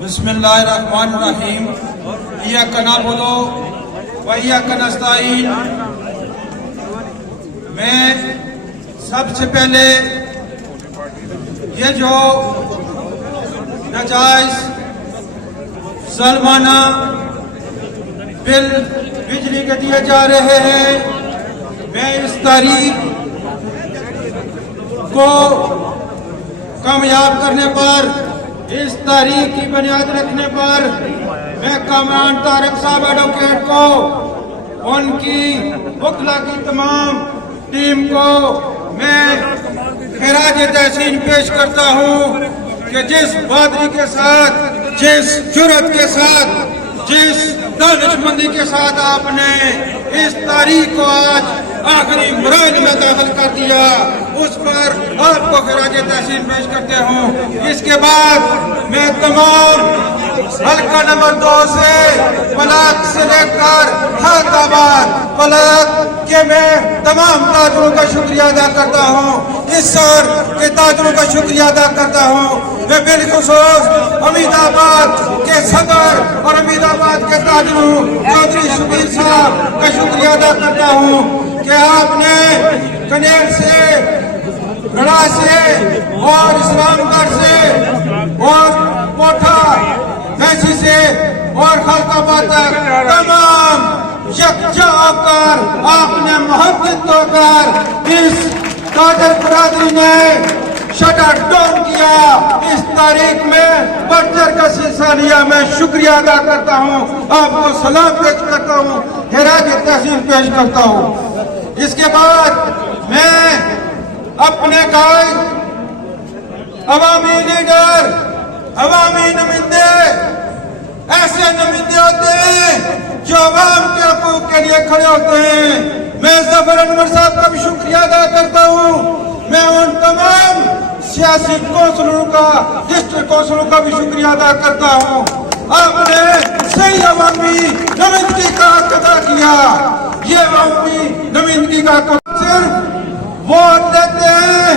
بسم اللہ الرحمن الرحیم ایاک نعبد و ایاک نستعین۔ میں سب سے پہلے یہ جو ناجائز ظالمانہ بل بجلی کے دیے جا رہے ہیں، میں اس تحریک کو کامیاب کرنے پر، اس تحریک کی بنیاد رکھنے پر میں کامران طارق صاحب ایڈوکیٹ کو، ان کی وکلا کی تمام ٹیم کو میں خراج تحسین پیش کرتا ہوں کہ جس بہادری کے ساتھ، جس جرأت کے ساتھ، جس دانشمندی کے ساتھ آپ نے اس تاریخ کو آج آخری مراحل میں داخل کر دیا، اس پر آپ کو خراج تحسین پیش کرتے ہوں۔ اس کے بعد میں تمام حلقہ نمبر 2 سے بلاک سے لے کر حیدر آباد بلاک کے میں تمام تاجروں کا شکریہ ادا کرتا ہوں، اس شہر کے تاجروں کا شکریہ ادا کرتا ہوں۔ میں بالخصوص امید آباد کے صدر اور امید آباد کے تاجروں چودھری شبیر صاحب کا شکریہ ادا کرتا ہوں کہ آپ نے کنیل سے، گڑھا سے اور اسلام گڑھ سے اور کوٹھا میسی سے اور خلق آباد تک تمام یکجا ہو کر آپ نے محبت ہو کر اس تاجر برادری نے شٹر ڈاؤن کیا، اس تاریخ میں بڑھ چڑھ کا حصہ لیا۔ میں شکریہ ادا کرتا ہوں، آپ کو سلام پیش کرتا ہوں، خراج تحسین پیش کرتا ہوں۔ اس کے بعد میں اپنے قائد، عوامی لیڈر، عوامی نمائندے، ایسے نمائندے ہوتے ہیں جو عوام کے حقوق کے لیے کھڑے ہوتے ہیں، میں ظفر انور صاحب کا بھی شکریہ ادا کرتا ہوں۔ میں ان تمام سیاسی کونسلروں کا، ڈسٹرکٹ کونسلروں کا بھی شکریہ ادا کرتا ہوں۔ آپ نے صحیح عوامی نمائندگی کا حق ادا کیا۔ یہ عوامی نمائندگی کا حق صرف ووٹ دیتے ہیں،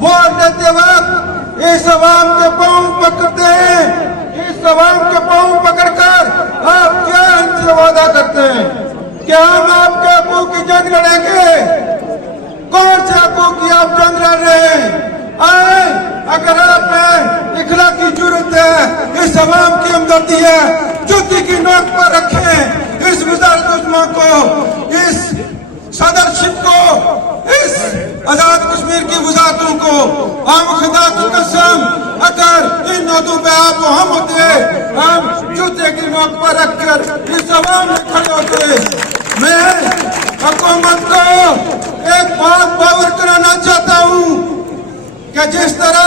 ووٹ دیتے وقت اس عوام کے پاؤں پکڑتے ہیں، اس عوام کے پاؤں پکڑ کر آپ کیا ان سے وعدہ کرتے ہیں کہ ہم آپ کے حقوق کی جنگ لڑیں گے؟ کون سے حقوق کی آپ جنگ لڑ رہے ہیں؟ آئیں، اگر آپ میں اخلاقی جرأت ہے، اس عوام کی ہمدردی ہے، جوتی کی نوک پر رکھیں اس وزارت عظمیٰ کو، اس صدرشپ کو، اس آزاد کشمیر کی وزارتوں کو۔ ہم خدا کی قسم، اگر ان عہدوں پہ آپ ہم ہوتے، ہم جوتے کی نوک پر رکھ کر اس عوام میں کھڑے ہوتے۔ میں حکومت کو ایک بات باور کرانا چاہتا ہوں کہ جس طرح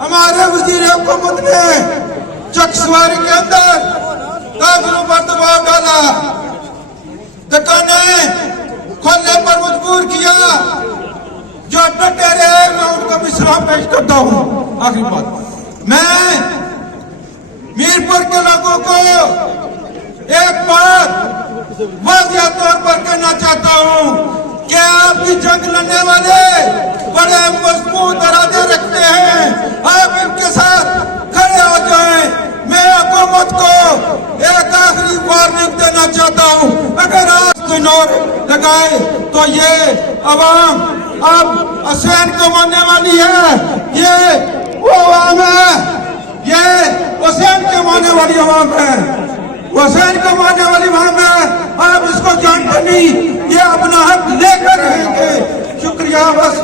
ہمارے وزیر حکومت نے چک سواری کے اندر تاجروں پر دباؤ ڈالا، دکانیں کھولنے پر مجبور کیا، جو ڈٹے رہے، میں ان کو بھی سلام پیش کرتا ہوں۔ آخری بات، میں میرپور کے لوگوں کو ایک بات واضح طور پر کہنا چاہتا ہوں کہ آپ کی جنگ لڑنے والے بڑے مضبوط ارادے رکھتے ہیں، آپ ان کے ساتھ کھڑے ہو جائیں۔ میں حکومت کو ایک آخری وارننگ دینا چاہتا ہوں، اگر آج کوئی نور لگائے تو یہ عوام اب حسین کو ماننے والی ہے، یہ وہ عوام ہے، یہ حسین کے ماننے والی عوام ہے، حسین کو ماننے والی عوام ہے۔ آپ اس کو جانتے نہیں، یہ اپنا حق لے کر رہیں گے۔ شکریہ، بس